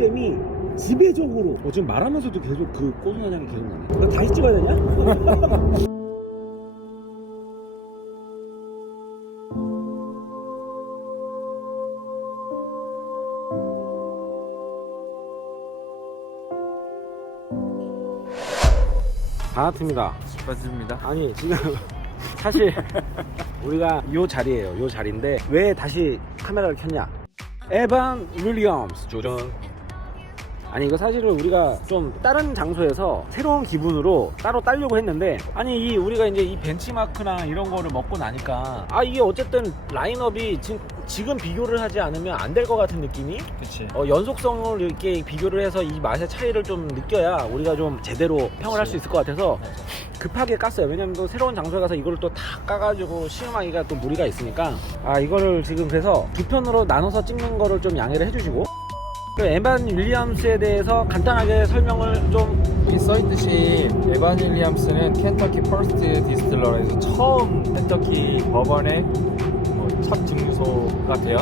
땅콩잼이 지배적으로 지금 말하면서도 계속 그 고소한 향이 계속 나네. 나 다시 찍어야 되냐? 반갑습니다. 맞습니다. 아니 지금 사실 우리가 요 자리예요. 요 자리인데 왜 다시 카메라를 켰냐? 에반 윌리엄스 조전. 아니 이거 사실은 우리가 좀 다른 장소에서 새로운 기분으로 따로 따려고 했는데, 아니 이 우리가 이제 이 벤치마크나 이런 거를 먹고 나니까 이게 어쨌든 라인업이 지금 비교를 하지 않으면 안 될 것 같은 느낌이. 그치. 연속성을 이렇게 비교를 해서 이 맛의 차이를 좀 느껴야 우리가 좀 제대로 평을 할 수 있을 것 같아서 맞아. 급하게 깠어요. 왜냐면 또 새로운 장소에 가서 이걸 또 다 까가지고 시음하기가 또 무리가 있으니까 이거를 지금 그래서 두 편으로 나눠서 찍는 거를 좀 양해를 해주시고, 그 에반 윌리엄스에 대해서 간단하게 설명을 좀. 여기 써있듯이 에반 윌리엄스는 켄터키 퍼스트 디스틸러에서 처음 켄터키 버번의 첫 증류소가 돼요.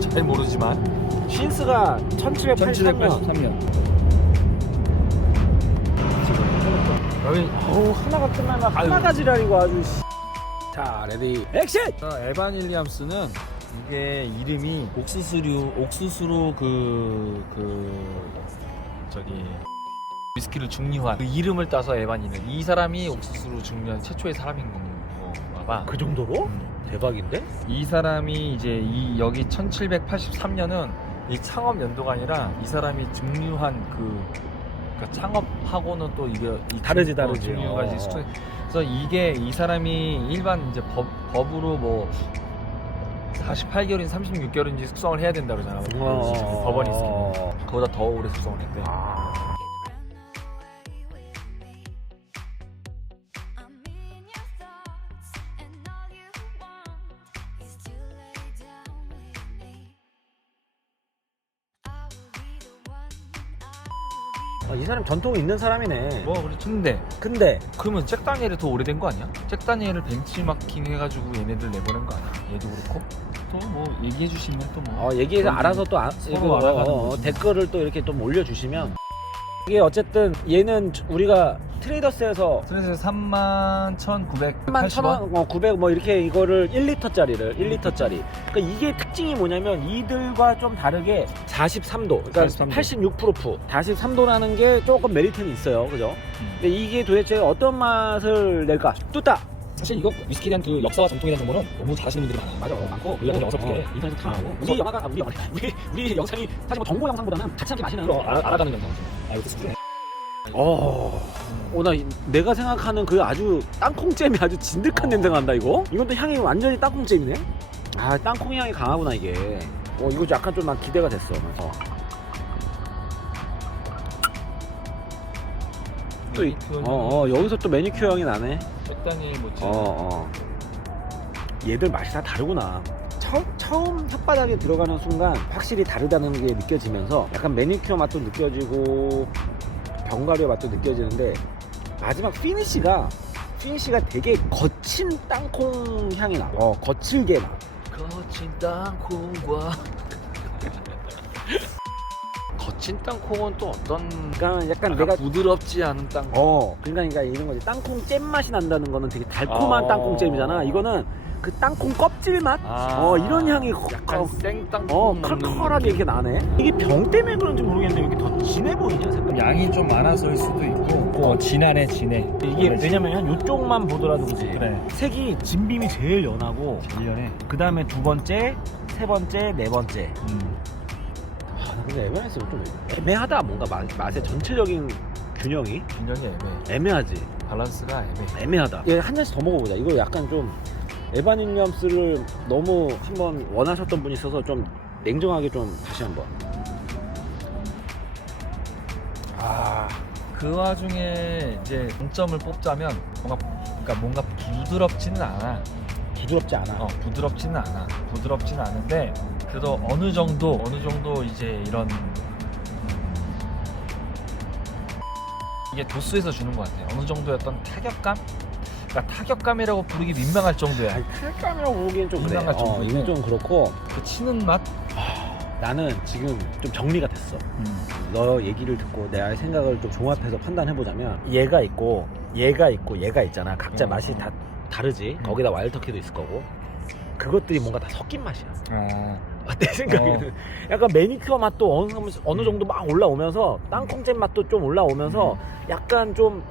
잘 모르지만 신스가 1783년. 여기 하나가 끝나면 하나가 지랄이고 아주. 자 레디 액션! 에반 윌리엄스는 이게 이름이 옥수수로 저기 위스키를 증류한 그 이름을 따서 에반이는, 이 사람이 옥수수로 증류한 최초의 사람인 건가 봐. 그 정도로? 대박인데? 이 사람이 이제 여기 1783년은 이 창업 연도가 아니라 이 사람이 증류한 그러니까 창업하고는 또 이게 다르지. 증류가 이제 그래서 이게 이 사람이 일반 이제 법으로 뭐 48개월인 36개월인지 숙성을 해야 된다 그러잖아. 법원이 있으면 그보다 더 오래 숙성을 했대. 이 사람 전통이 있는 사람이네. 그렇지. 근데 그러면 잭 다니엘이 더 오래된 거 아니야? 잭 다니엘을 벤치마킹 해가지고 얘네들 내보낸 거 아니야? 얘도 그렇고. 또 뭐 얘기해 주시면 또 뭐 얘기해서 알아서 또 서로 알아가는 거지. 댓글을 또 이렇게 좀 올려주시면. 이게 어쨌든 얘는 우리가 트레이더스에서 31,980원? 900 뭐 이렇게 이거를 1리터짜리를 1리터짜리. 그러니까 이게 특징이 뭐냐면 이들과 좀 다르게 43도, 그러니까 86 프로프 43도라는 게 조금 메리트는 있어요, 그죠? 근데 이게 도대체 어떤 맛을 낼까? 뚜따. 사실 이거 위스키에 대한 그 역사와 전통에 대한 정보는 너무 잘하시는 분들이 많아요. 맞아. 많고 우리가 영상 보게 인터넷에 다 나오고 우리 영상이 사실 뭐 정보 영상보다는 같이 함께 마시는 알아가는 영상이죠. 이것도 수준이네. 나 내가 생각하는 그 아주 땅콩잼이 아주 진득한 냄새가 난다 이거. 이건 또 향이 완전히 땅콩잼이네. 땅콩 향이 강하구나 이게. 이거 약간 좀 난 기대가 됐어. 또 여기서 또 매니큐어 향이 나네. 잭 다니엘 뭐지? 얘들 맛이 다 다르구나. 처음 혓바닥에 들어가는 순간 확실히 다르다는 게 느껴지면서 약간 매니큐어 맛도 느껴지고 견과류 맛도 느껴지는데, 마지막 피니시가 되게 거친 땅콩 향이 나. 거칠게 나. 거친 땅콩과 거친 땅콩은 또 어떤, 그러니까 약간 내가 부드럽지 않은 땅콩. 그러니까 이런 거지. 땅콩 잼 맛이 난다는 거는 되게 달콤한 땅콩 잼이잖아. 이거는 그 땅콩 껍질 맛? 이런 향이 약간 생땅콩 칼칼하게 이렇게 나네. 이게 병 때문에 그런지 모르겠는데 왜 이렇게 더 진해 보이냐, 색깔이. 양이 좀 많아서일 수도 있고. 진하네. 이게 왜냐면 한 요쪽만 보더라도 그지. 그래. 색이 진빔이 제일 연하고, 1년에. 그 다음에 두 번째, 세 번째, 네 번째. 나 근데 에반에서 좀 애매하다. 뭔가 맛의 전체적인 균형이 굉장히 애매하지. 밸런스가 애매하다. 한 잔씩 더 먹어보자. 이거 약간 좀 에반 윌리엄스를 너무 한번 원하셨던 분이 있어서 좀 냉정하게 좀 다시 한번. 그 와중에 이제 동점을 뽑자면 뭔가 부드럽지는 않아. 부드럽지 않아. 부드럽지는 않은데 그래도 어느 정도 이제 이런 이게 도수에서 주는 것 같아요. 어느 정도의 어떤 타격감? 그러니까 타격감이라고 부르기 민망할 정도야. 타격감이라고 보기엔 좀 그래. 민망할 정도인데. 이건 좀 그렇고. 그 치는 맛? 나는 지금 좀 정리가 됐어. 너 얘기를 듣고 내 생각을 좀 종합해서 판단해보자면 얘가 있고 얘가 있고 얘가 있잖아. 각자 맛이 다 다르지. 거기다 와일드터키도 있을 거고 그것들이 뭔가 다 섞인 맛이야. 내 생각에는 약간 매니큐어 맛도 어느 정도 막 올라오면서 땅콩잼 맛도 좀 올라오면서 약간 좀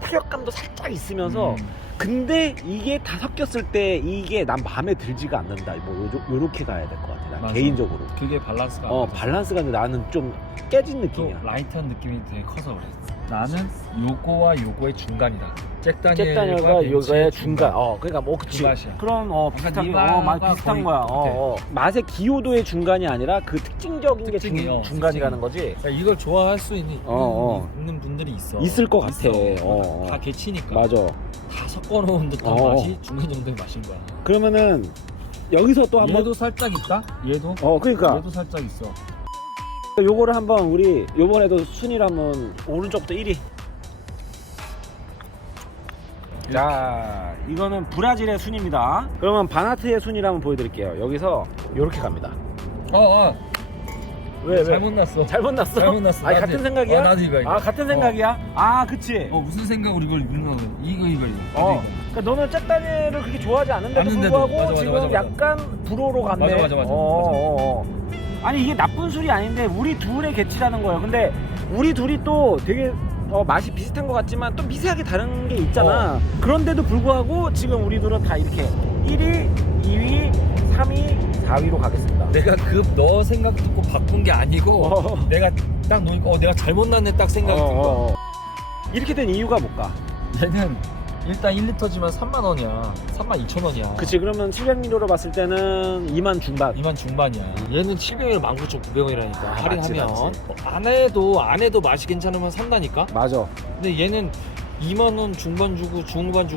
타격감도 살짝 있으면서 근데 이게 다 섞였을 때 이게 난 마음에 들지가 않는다. 뭐 요렇게 가야 될 것 같아. 난 맞아. 개인적으로. 그게 밸런스가 밸런스가 나는 좀 깨진 느낌이야. 또 라이트한 느낌이 되게 커서 그래. 나는 요거와 요거의 중간이다. 잭다니엘과 요거의 중간. 그러니까 뭐 그 그치. 맛이야. 그런 비슷한 이마가 비슷한 거의 거야. 같아. 맛의 기호도의 중간이 아니라 그 특징적인 특징이, 게 중간이라는 거지. 그러니까 이걸 좋아할 수 있는 분들이 있어. 있을 것 같아. 다 개치니까. 맞아. 다 섞어놓은 듯한 맛이 중간 정도의 맛인 거야. 그러면은 여기서 또 한번 얘도 살짝 있다. 얘도. 그러니까 얘도 살짝 있어. 요거를 한번 우리 요번에도 순위를 한번 오른쪽부터 1위. 자, 이거는 브라질의 순위입니다. 그러면 바나트의 순위를 한번 보여드릴게요. 여기서 요렇게 갑니다. 왜? 잘못 났어. 잘못 났어? 잘못 났어. 아니, 나도- 같은 생각이야? 나도 이거. 같은 생각이야? 그치? 무슨 생각으로 이걸 읽는 거야? 이거. 그러니까 너는 잭다니엘을 그렇게 좋아하지 않는데도 않는데도. 불구하고 맞아, 지금 맞아. 약간 불호로 갔네. 맞아. 아니 이게 나쁜 술이 아닌데 우리 둘의 개치라는 거예요. 근데 우리 둘이 또 되게 맛이 비슷한 것 같지만 또 미세하게 다른 게 있잖아. 그런데도 불구하고 지금 우리 둘은 다 이렇게 1위, 2위, 3위, 4위로 가겠습니다. 내가 너 생각 듣고 바꾼 게 아니고 내가 딱 놓으니까 내가 잘못 났네 딱 생각이 든 거야. 이렇게 된 이유가 뭘까? 얘는 일단 1리터지만 3만 원이야. 3만 2천 원이야. 그치, 그러면 700ml로 봤을 때는 2만 중반. 2만 중반이야. 얘는 700원이랑 19,900원이라니까 할인하면 맞지. 안 해도 맛이 괜찮으면 산다니까. 맞아. 근데 얘는 2만 원 중반 주고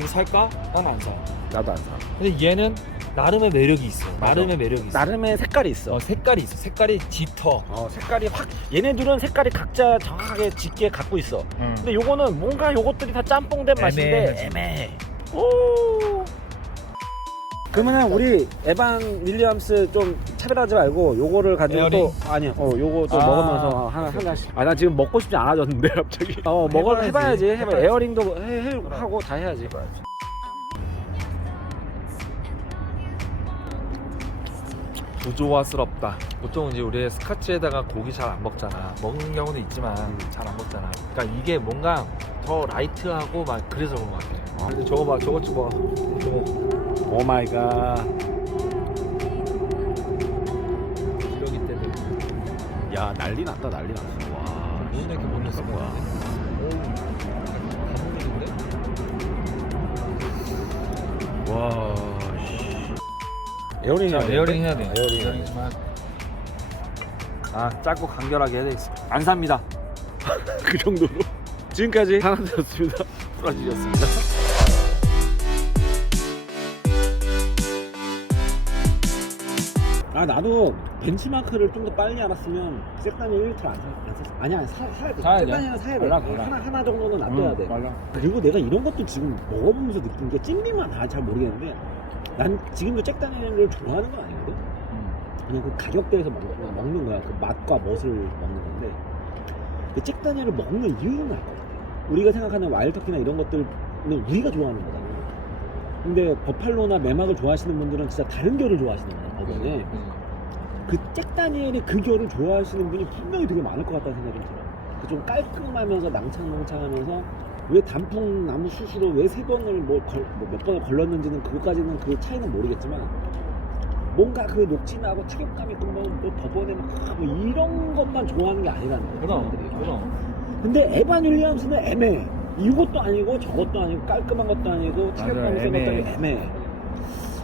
살까? 난 안 사. 나도 안 사. 근데 얘는 나름의 매력이 있어. 나름의 매력이 있어. 나름의 색깔이 있어. 색깔이 있어. 색깔이 짙어. 색깔이 확, 얘네들은 색깔이 각자 정확하게 짙게 갖고 있어. 근데 요거는 뭔가 요것들이 다 짬뽕된 맛인데 애매해. 오. 그러면은 우리 에반 윌리엄스 좀 차별하지 말고 요거를 가지고 에어링? 또 요거 또 먹으면서 하나씩. 나 지금 먹고 싶지 않아졌는데 갑자기. 해봐야지. 에어링도 하고 다 해야지. 부조화스럽다. 보통 이제 우리 스카치에다가 고기 잘 안 먹잖아. 먹는 경우도 있지만 잘 안 먹잖아. 그러니까 이게 뭔가 더 라이트하고 막 그래서 그런 것 같아. 근데 저거 봐, 저것 좀 봐. 오 마이 갓. 기러기 때문에. 야, 난리 났다. 와. 무슨 이렇게 못 냈을 거야? 감동인데? 와. 에어링 자, 에어링 해야 돼. 에어링. 짧고 간결하게 해야 되겠어. 안 삽니다. 그 정도로. 지금까지 하나였습니다. 브라질이었습니다. 나도 벤치마크를 좀 더 빨리 알았으면 잭다니엘 1리터 안 샀어. 아니야, 사야 돼. 사야 돼. 잭다니엘은 사야 돼. 달라. 하나 정도는 놔둬야 돼. 맞아. 그리고 내가 이런 것도 지금 먹어보면서 느낀 게 찐비만 다 잘 모르겠는데 난 지금도 잭다니엘을 좋아하는 건 아니거든. 그냥 그 가격대에서 먹는 거야. 그 맛과 멋을 먹는 건데 그 잭다니엘을 먹는 이유는 알 것 같아. 우리가 생각하는 와일드터키나 이런 것들은 우리가 좋아하는 거잖아. 근데 버팔로나 매막을 좋아하시는 분들은 진짜 다른 결을 좋아하시는 거야. 법원에 그 잭다니엘의 그 결을 좋아하시는 분이 분명히 되게 많을 것 같다는 생각이 들어. 그 좀 깔끔하면서 낭창낭창하면서 왜 단풍나무 숯으로 왜 세 번을 몇 번을 걸렀는지는 그것까지는 그 차이는 모르겠지만 뭔가 그 녹진하고 타격감 있고 뭐 법원에 뭐 이런 것만 좋아하는 게 아니라는 거야. 그럼. 근데 에반 윌리엄스는 애매해. 이것도 아니고 저것도 아니고 깔끔한 것도 아니고 타격감이 센 것도 아니고 애매해.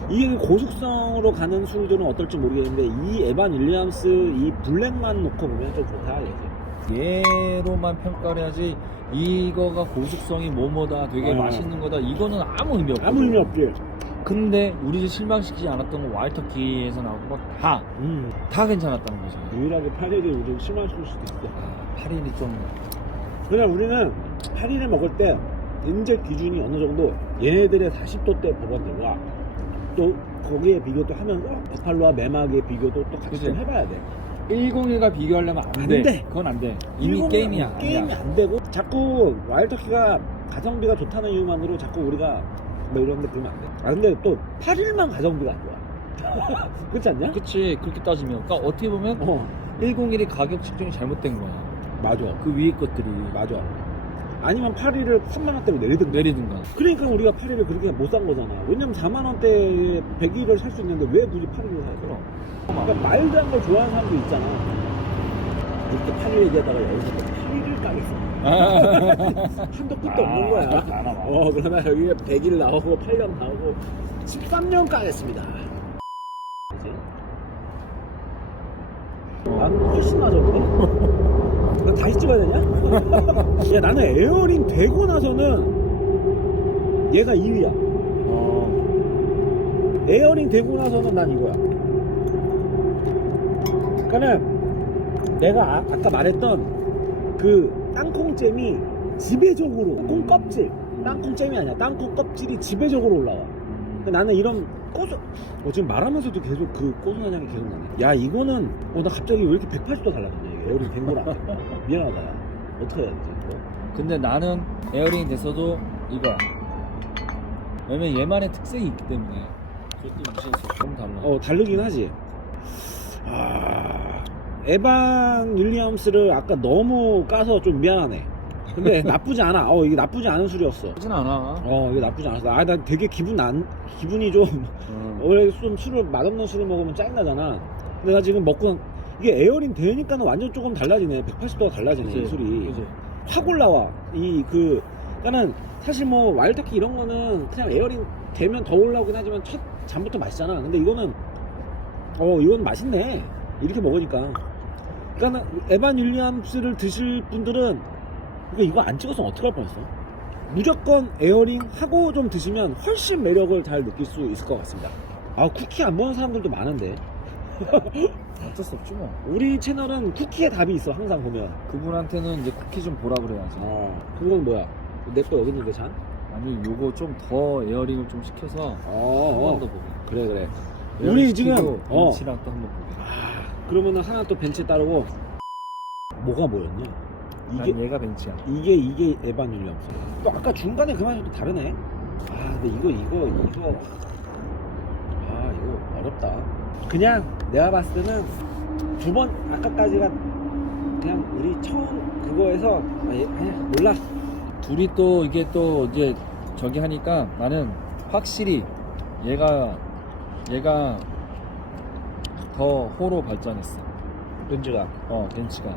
이게 고속성으로 가는 술들은 어떨지 모르겠는데 이 에반 윌리엄스 이 블랙만 놓고 보면 좀 좋다 이거지. 얘로만 평가를 해야지 이거가 고숙성이 뭐뭐다 되게 맛있는 거다 이거는 아무 의미 없고 아무 의미 없지. 근데 우리 실망시키지 않았던 거 와일드터키에서 나온 거 다 괜찮았다는 거죠. 유일하게 8일이 우리 실망시킬 수도 있어. 8일이 좀 그냥 우리는 8일에 먹을 때 인제 기준이 어느 정도 얘네들의 40도대 법원들과 또 거기에 비교도 하면서 버팔로와 매막의 비교도 또 같이 그치. 좀 해봐야 돼. 101과 비교하려면 안 안 돼. 돼. 그건 안 돼. 이미 101은 게임이야. 게임이 안 되고 자꾸 와일드터키가 가성비가 좋다는 이유만으로 자꾸 우리가 뭐 이런 데 보면 안 돼. 아 근데 또 8일만 가성비가 안 좋아. 그렇지 않냐? 그치. 그렇게 따지면. 그러니까 어떻게 보면 어 101이 가격 측정이 잘못된 거야. 맞아 그 위에 것들이 맞아. 아니면 8일을 3만 원대로 내리든가. 내리든가. 그러니까 우리가 8일을 그렇게 못 산 거잖아. 왜냐면 4만 원대에 100일을 살 수 있는데 왜 굳이 8일을 사야 돼? 그러니까 말도안 걸 좋아하는 사람도 있잖아. 이렇게 8일 얘기하다가 여기서 또 8일을 까겠어. 한도 끝도 없는 거야. 그러나 여기에 100일 나오고 8년 나오고 13년 까겠습니다. 그치? 난 훨씬 나아졌거든. 나 다시 찍어야 되냐? 야 나는 에어링 되고 나서는 얘가 2위야. 에어링 되고 나서는 난 이거야. 그러니까는 내가 아까 말했던 그 땅콩잼이 지배적으로 땅콩 껍질, 땅콩잼이 아니야. 땅콩 껍질이 지배적으로 올라와. 근데 나는 이런 고소 지금 말하면서도 계속 그 고소한 향이 계속 나네. 야 이거는 나 갑자기 왜 이렇게 180도 달라졌냐 이게 에어링 된 거랑. 미안하다 야. 어떻게 해야 되지 이거? 근데 나는 에어링이 됐어도 이거야. 왜냐면 얘만의 특색이 있기 때문에. 그것도 무시해서 좀 달라. 다르긴 하지. 에반 윌리엄스를 아까 너무 까서 좀 미안하네. 근데 나쁘지 않아. 이게 나쁘지 않은 술이었어. 그렇진 않아. 이게 나쁘지 않았어. 나 되게 기분이 좀 원래 좀 맛없는 술을 먹으면 짜증나잖아. 근데 나 지금 먹고 이게 에어링 되니까는 완전 조금 달라지네. 180도가 달라지네 이 술이. 그치. 확 올라와. 그러니까는 사실 뭐 와일드터키 이런 거는 그냥 에어링 되면 더 올라오긴 하지만 첫 잔부터 맛있잖아. 근데 이거는 이건 맛있네. 이렇게 먹으니까. 그러니까 에반 윌리엄스를 드실 분들은 이거 안 찍었으면 어떡할 뻔했어. 무조건 에어링 하고 좀 드시면 훨씬 매력을 잘 느낄 수 있을 것 같습니다. 쿠키 안 먹는 사람들도 많은데. 어쩔 수 없지 뭐. 우리 채널은 쿠키에 답이 있어 항상 보면. 그분한테는 이제 쿠키 좀 보라 그래야지. 그건 뭐야? 내 거 여기 있는데 잔? 아니 요거 좀 더 에어링을 좀 시켜서 한 번 더 보게. 그래. 에어링 우리 시키고 지금 벤치랑 또 한 번 보게. 그러면은 하나 또 벤치 따르고. 뭐가 뭐였냐? 난 얘가 벤치야. 이게 에반 윌리엄스. 또 아까 중간에 그 맛이 또 다르네. 근데 이거 어렵다. 그냥 내가 봤을 때는 두 번 아까까지가 그냥 우리 처음 그거에서 몰라. 둘이 또 이게 또 이제 저기 하니까 나는 확실히 얘가 더 호로 발전했어. 벤츠가. 벤치가.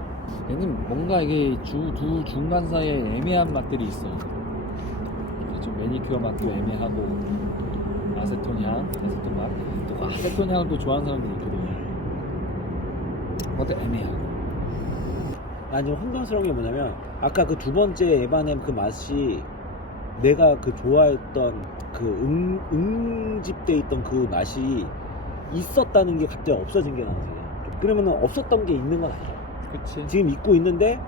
얘는 뭔가 이게 두 중간 사이에 애매한 맛들이 있어. 좀 매니큐어 맛도 애매하고 아세톤 맛. 또 아세톤 향을 또 좋아하는 사람들이 있거든. 그것도 애매하고. 난 지금 혼돈스러운 게 뭐냐면 아까 그 두 번째 에반의 그 맛이 내가 그 좋아했던 그 응집돼 있던 그 맛이 있었다는 게 갑자기 없어진 게 나는 생각이야. 그러면은 없었던 게 있는 건 아니야. 그치. 지금 있고 있는데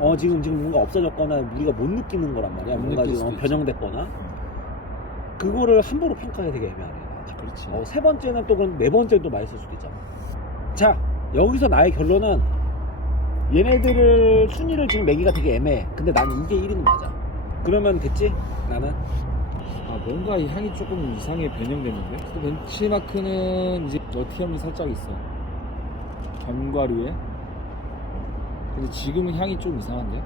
없어진 지금 뭔가 없어졌거나 우리가 못 느끼는 거란 말이야. 못 뭔가 느낄 지금 수도 변형됐거나 그거를 함부로 평가하기 되게 애매하네. 그렇지. 세 번째는 또 그럼 네 번째는 또 맛있을 수도 있잖아. 자 여기서 나의 결론은 얘네들을 순위를 지금 매기가 되게 애매해. 근데 나는 이게 1위는 맞아. 그러면 됐지? 나는 뭔가 이 향이 조금 이상하게 변형됐는데? 또 벤치마크는 이제 너티함이 살짝 있어. 견과류에. 근데 지금은 향이 좀 이상한데?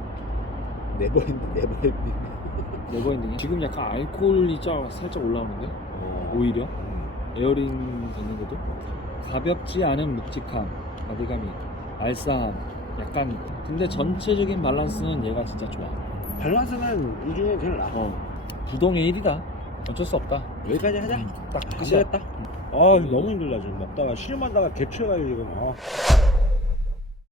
네버엔딩이? 지금 약간 알코올이 살짝 올라오는데? 오히려? 에어링 됐는데도? 가볍지 않은 묵직함, 바디감이, 알싸함, 약간. 근데 전체적인 밸런스는 얘가 진짜 좋아. 밸런스는 이 중에 제일 나아. 부동의 1위다. 어쩔 수 없다. 여기까지 하자. 딱 끝이겠다. 너무 힘들다 지금 먹다가 실험하다가 개취해가지고 지금.